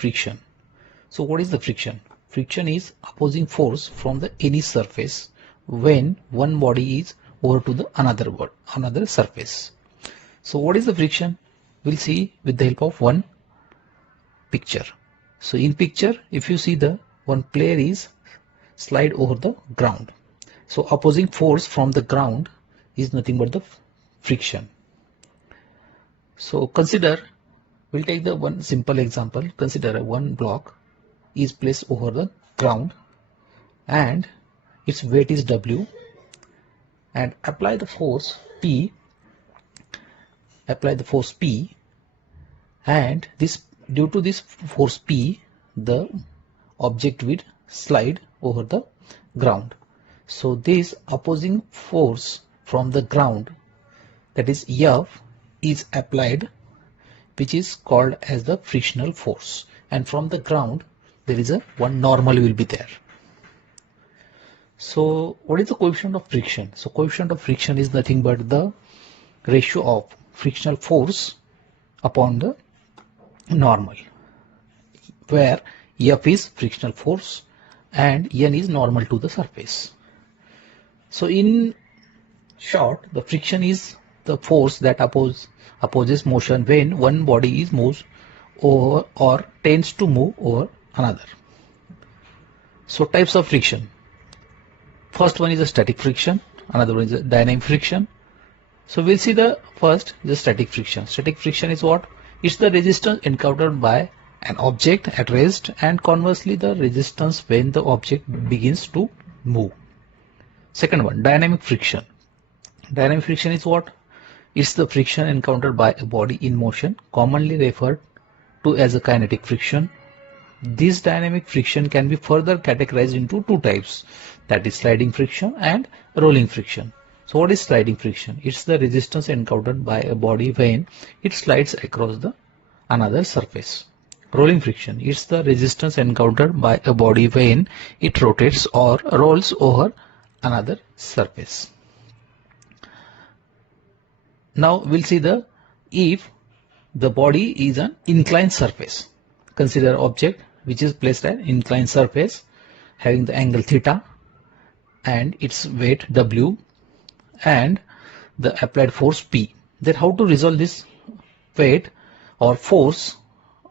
friction. So what is the friction? Friction is opposing force from the any surface when one body is over to the another surface. So what is the friction? We'll see with the help of one picture. So in picture, if you see the one player is slide over the ground. So opposing force from the ground is nothing but the friction. So consider, we'll take the one simple example. Consider one block is placed over the ground and its weight is W, and apply the force P, and this, due to this force P, the object will slide over the ground. So this opposing force from the ground, that is F, is applied, which is called as the frictional force, and from the ground there is a one normal will be there. So what is the coefficient of friction? So coefficient of friction is nothing but the ratio of frictional force upon the normal, where F is frictional force and N is normal to the surface. So in short, the friction is the force that opposes motion when one body is moves over or tends to move over another. So types of friction. First one is a static friction, another one is a dynamic friction. So we'll see the first, the static friction. Static friction is what? It's the resistance encountered by an object at rest, and conversely the resistance when the object begins to move. Second one, dynamic friction. Dynamic friction is what? It's the friction encountered by a body in motion, commonly referred to as a kinetic friction. This dynamic friction can be further categorized into two types, that is sliding friction and rolling friction. So what is sliding friction? It's the resistance encountered by a body when it slides across the another surface. Rolling friction is the resistance encountered by a body when it rotates or rolls over another surface. Now we'll see the if the body is an inclined surface. Consider object which is placed at inclined surface having the angle theta and its weight W and the applied force P. Then how to resolve this weight or force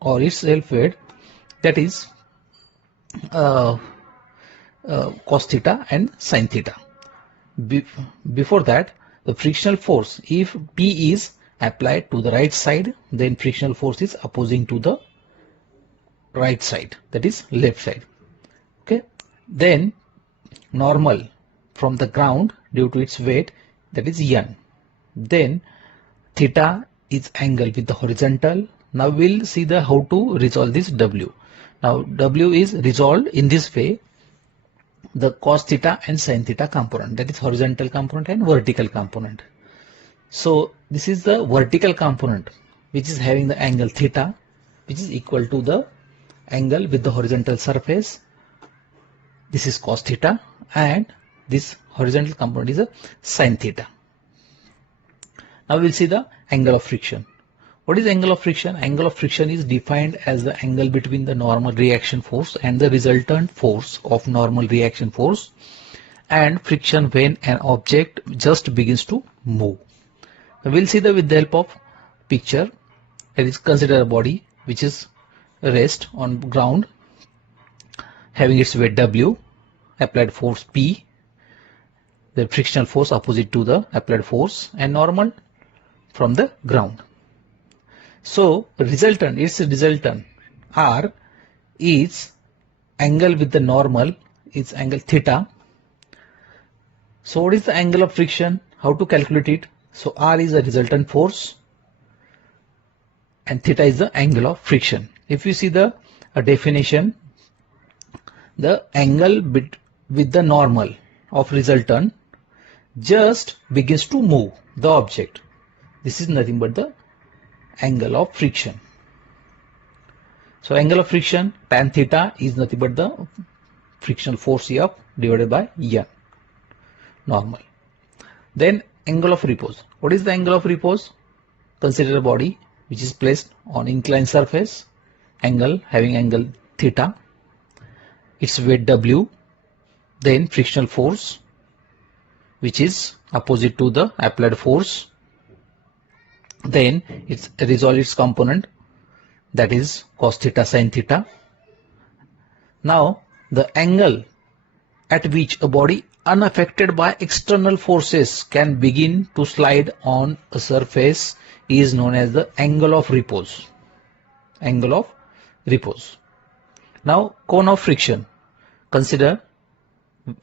or its self weight, that is cos theta and sin theta. Before that, the frictional force, if P is applied to the right side, then frictional force is opposing to the right side, that is left side. Okay, then normal from the ground due to its weight, that is N. Then theta is angle with the horizontal. Now we'll see the how to resolve this W. Now W is resolved in this way, the cos theta and sin theta component, that is horizontal component and vertical component. So this is the vertical component which is having the angle theta, which is equal to the angle with the horizontal surface. This is cos theta, and this horizontal component is a sin theta. Now we'll see the angle of friction. What is angle of friction? Angle of friction is defined as the angle between the normal reaction force and the resultant force of normal reaction force and friction when an object just begins to move. Now we'll see that with the help of picture. That is, consider a body which is rest on ground having its weight W, applied force P, the frictional force opposite to the applied force, and normal from the ground. So resultant, its resultant R is angle with the normal, is angle theta. So what is the angle of friction? How to calculate it? So R is the resultant force and theta is the angle of friction. If you see the definition, the angle with the normal of resultant just begins to move the object. This is nothing but the angle of friction. So angle of friction, tan theta, is nothing but the frictional force F divided by N, normal. Then angle of repose. What is the angle of repose? Consider a body which is placed on inclined surface angle having angle theta, its weight W, then frictional force which is opposite to the applied force, then it's resolve its component, that is cos theta sin theta. Now the angle at which a body unaffected by external forces can begin to slide on a surface is known as the angle of repose. Angle of repose. Now cone of friction. Consider an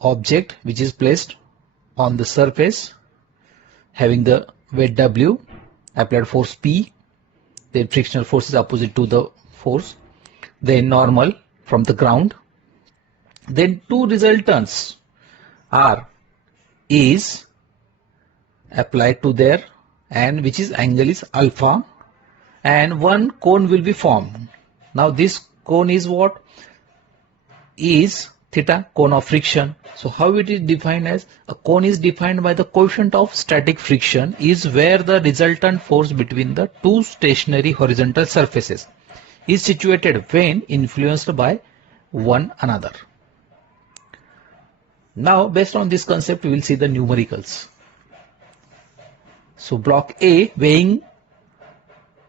object which is placed on the surface having the weight W, applied force P, then frictional force is opposite to the force, then normal from the ground, then two resultants R is applied to there, and which is angle is alpha, and one cone will be formed. Now this cone is what? Is theta, cone of friction. So how it is defined as? A cone is defined by the coefficient of static friction is where the resultant force between the two stationary horizontal surfaces is situated when influenced by one another. Now based on this concept we will see the numericals. So block A weighing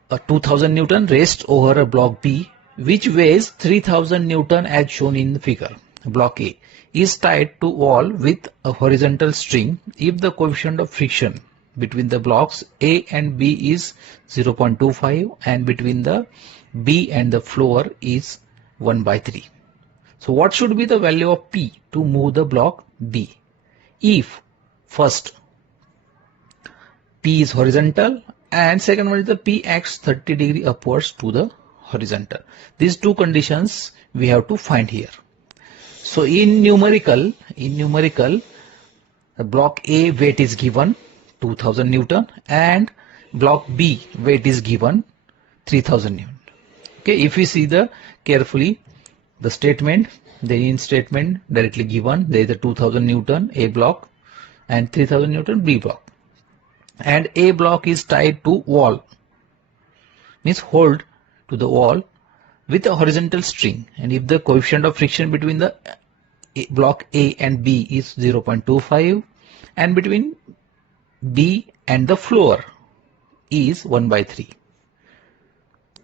a 2000 Newton rests over a block B which weighs 3000 Newton as shown in the figure. Block A is tied to wall with a horizontal string if the coefficient of friction between the blocks A and B is 0.25 and between the B and the floor is 1/3. So what should be the value of P to move the block B? If first P is horizontal and second one is the P acts 30 degree upwards to the horizontal. These two conditions we have to find here. So in numerical, the block A weight is given 2000 Newton and block B weight is given 3000 Newton. Okay, if we see the carefully the statement, the in statement directly given, there is a 2000 Newton A block and 3000 Newton B block, and A block is tied to wall, means hold to the wall with a horizontal string, and if the coefficient of friction between the block A and B is 0.25 and between B and the floor is 1/3.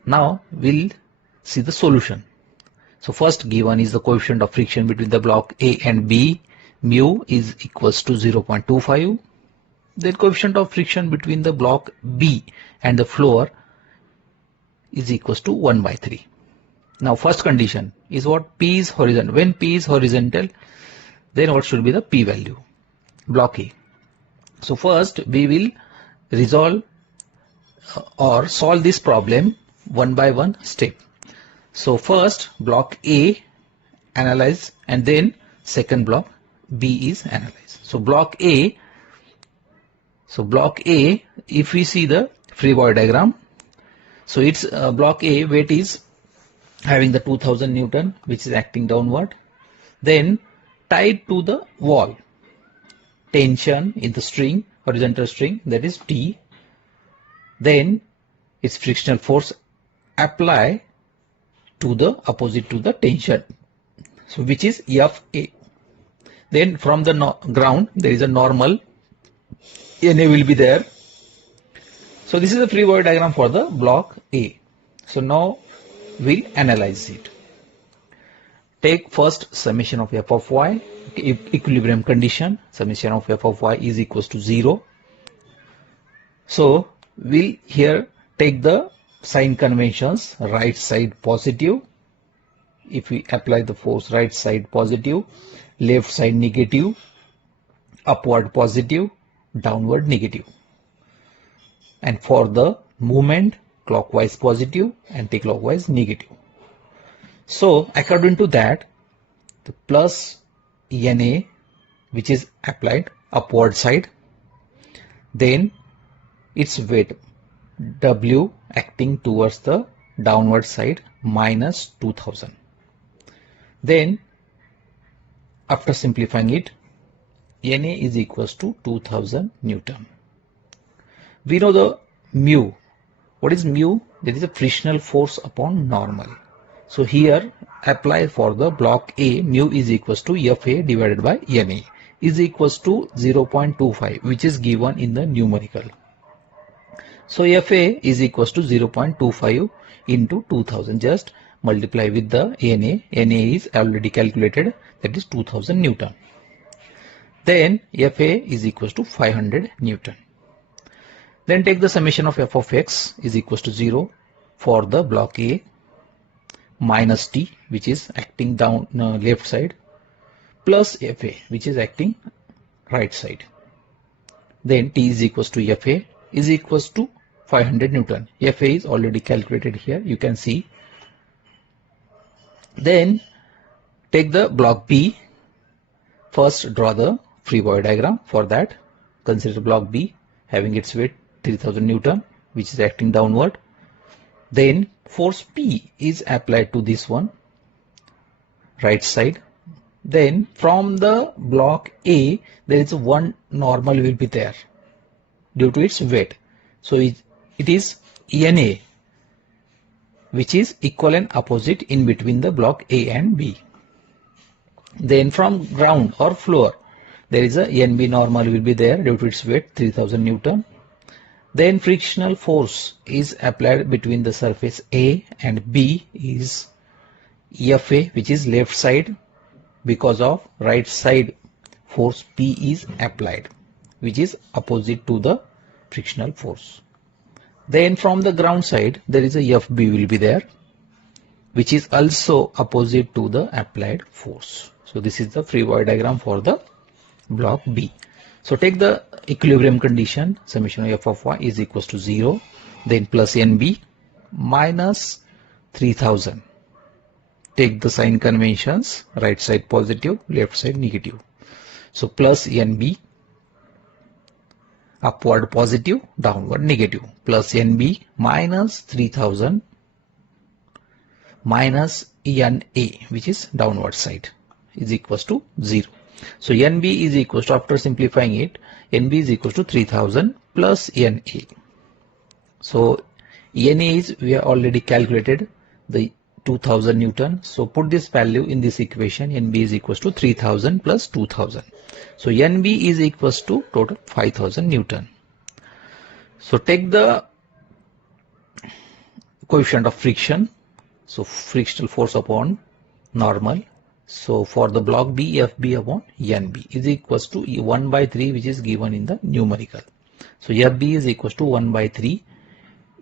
Now we'll see the solution. So first given is the coefficient of friction between the block A and B, mu is equals to 0.25. Then coefficient of friction between the block B and the floor is equals to 1/3. Now first condition is what? P is horizontal. When P is horizontal, then what should be the P value? Block A. So first we will resolve or solve this problem one by one step. So first block A analyze and then second block B is analyzed. So block A, if we see the free body diagram, so it's block A weight is having the 2000 Newton which is acting downward, then tied to the wall, tension in the string, horizontal string, that is T, then its frictional force apply to the opposite to the tension, so which is FA. Then from the ground there is a normal, NA will be there. So this is the free body diagram for the block A. So now we'll analyze it. Take first summation of f of y, equilibrium condition, summation of f of y is equals to 0. So we'll here take the sign conventions, right side positive, if we apply the force right side positive, left side negative, upward positive, downward negative, and for the movement clockwise positive, anti-clockwise negative. So according to that, the plus NA which is applied upward side, then its weight W acting towards the downward side minus 2000. Then after simplifying it, NA is equals to 2000 Newton. We know the mu. What is mu? there is a frictional force upon normal. So here apply for the block A, mu is equals to Fa divided by Na is equals to 0.25, which is given in the numerical. So Fa is equals to 0.25 into 2000. Just multiply with the Na. Na is already calculated, that is 2000 Newton. Then Fa is equals to 500 Newton. Then take the summation of f of x is equals to 0 for the block A minus t, which is acting down left side, plus Fa, which is acting right side. Then t is equals to Fa is equals to 500 Newton. Fa is already calculated here, you can see. Then take the block B. First draw the free body diagram. For that, consider block B having its weight 3000 Newton, which is acting downward. Then force P is applied to this one, right side. Then from the block A, there is one normal will be there due to its weight. So it is Na, which is equal and opposite in between the block A and B. Then from ground or floor, there is a NB normal will be there due to its weight 3000 Newton. Then frictional force is applied between the surface A and B is Fa, which is left side, because of right side force P is applied, which is opposite to the frictional force. Then from the ground side, there is a Fb will be there, which is also opposite to the applied force. So this is the free body diagram for the block B. So take the equilibrium condition, summation of f of y is equals to 0, then plus NB minus 3000. Take the sign conventions, right side positive, left side negative. So plus NB, upward positive, downward negative, plus NB minus 3000 minus Na, which is downward side, is equals to 0. So NB is equals to, after simplifying it, NB is equals to 3000 plus Na. So Na is, we have already calculated the 2000 Newton. So put this value in this equation. NB is equals to 3000 plus 2000. So NB is equals to total 5000 Newton. So take the coefficient of friction. So frictional force upon normal. So for the block B, Fb upon Nb is equals to 1 by 3, which is given in the numerical. So Fb is equals to 1 by 3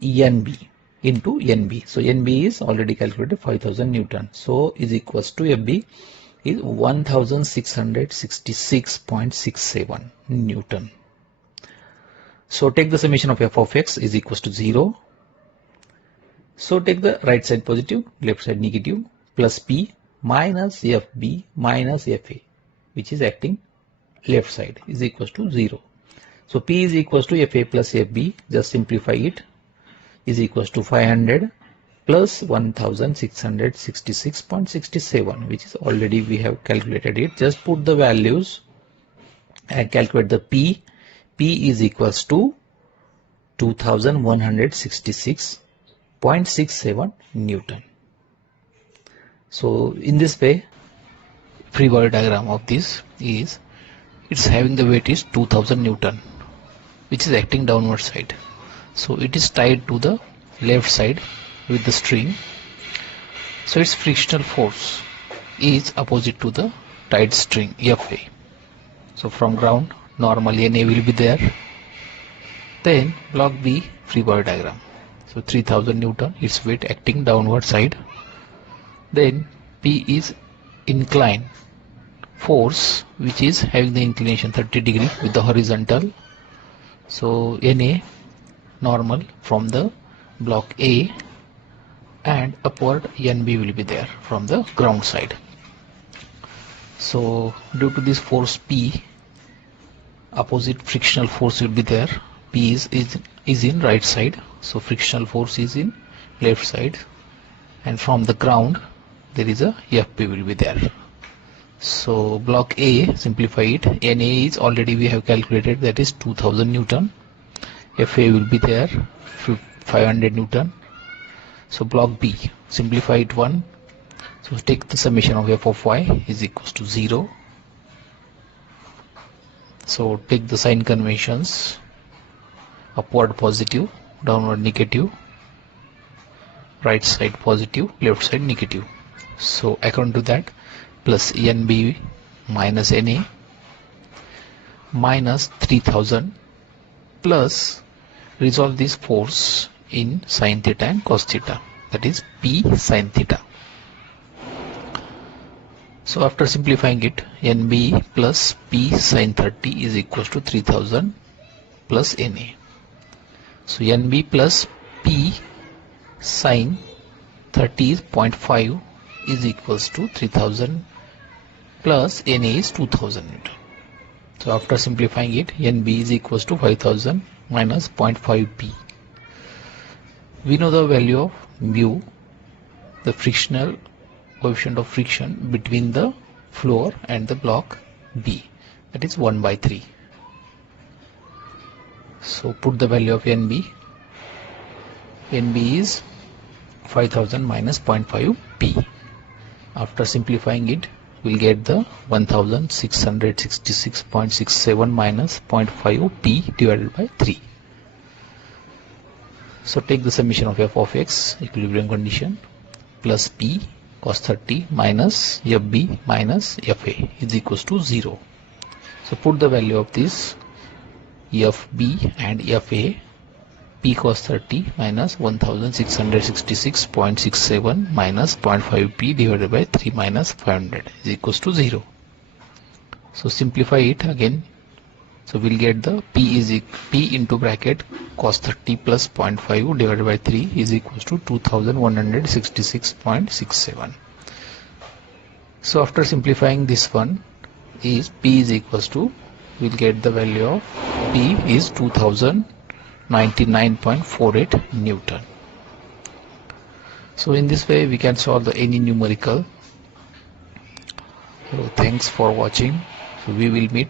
Nb into Nb. So Nb is already calculated 5000 Newton. So is equals to Fb is 1666.67 Newton. So take the summation of f of x is equals to 0. So take the right side positive, left side negative, plus P minus Fb minus Fa, which is acting left side, is equals to 0. So P is equals to Fa plus Fb, just simplify it, is equals to 500 plus 1666.67, which is already we have calculated it. Just put the values and calculate the P. P is equals to 2166.67 Newton. So in this way, free body diagram of this is, it's having the weight is 2000 Newton, which is acting downward side. So it is tied to the left side with the string. So its frictional force is opposite to the tied string Fa. So from ground, normal Na will be there. Then block B, free body diagram. So 3000 Newton, its weight acting downward side. Then P is inclined force, which is having the inclination 30 degree with the horizontal. So Na normal from the block A, and upward Nb will be there from the ground side. So due to this force P, opposite frictional force will be there. P is in right side, so frictional force is in left side, and from the ground there is a Fp will be there. So block A, simplify it, Na is already we have calculated, that is 2000 Newton. Fa will be there 500 Newton. So block B, simplify it 1. So take the summation of f of y is equals to 0. So take the sign conventions, upward positive, downward negative, right side positive, left side negative. So according to that, plus NB minus NA minus 3000 plus resolve this force in sin theta and cos theta, that is P sin theta. So after simplifying it, NB plus P sin 30 is equals to 3000 plus NA. So NB plus P sin 30 is 0.5 is equals to 3000 plus NA is 2000 Newton. So after simplifying it, NB is equals to 5000 minus 0.5 P. We know the value of mu, the frictional coefficient of friction between the floor and the block B, that is 1/3. So put the value of NB. NB is 5000 minus 0.5 P. After simplifying it, we'll get the 1666.67 minus 0.5 P divided by 3. So take the summation of f of x, equilibrium condition, plus P cos 30 minus FB minus FA is equals to 0. So put the value of this FB and FA. P cos 30 minus 1666.67 minus 0.5 P divided by 3 minus 500 is equals to 0. So simplify it again. So we'll get the P into bracket cos 30 plus 0.5 divided by 3 is equals to 2166.67. So after simplifying this one, is P is equals to, we'll get the value of P is 2099.48 Newton. So in this way we can solve any numerical. So thanks for watching. So we will meet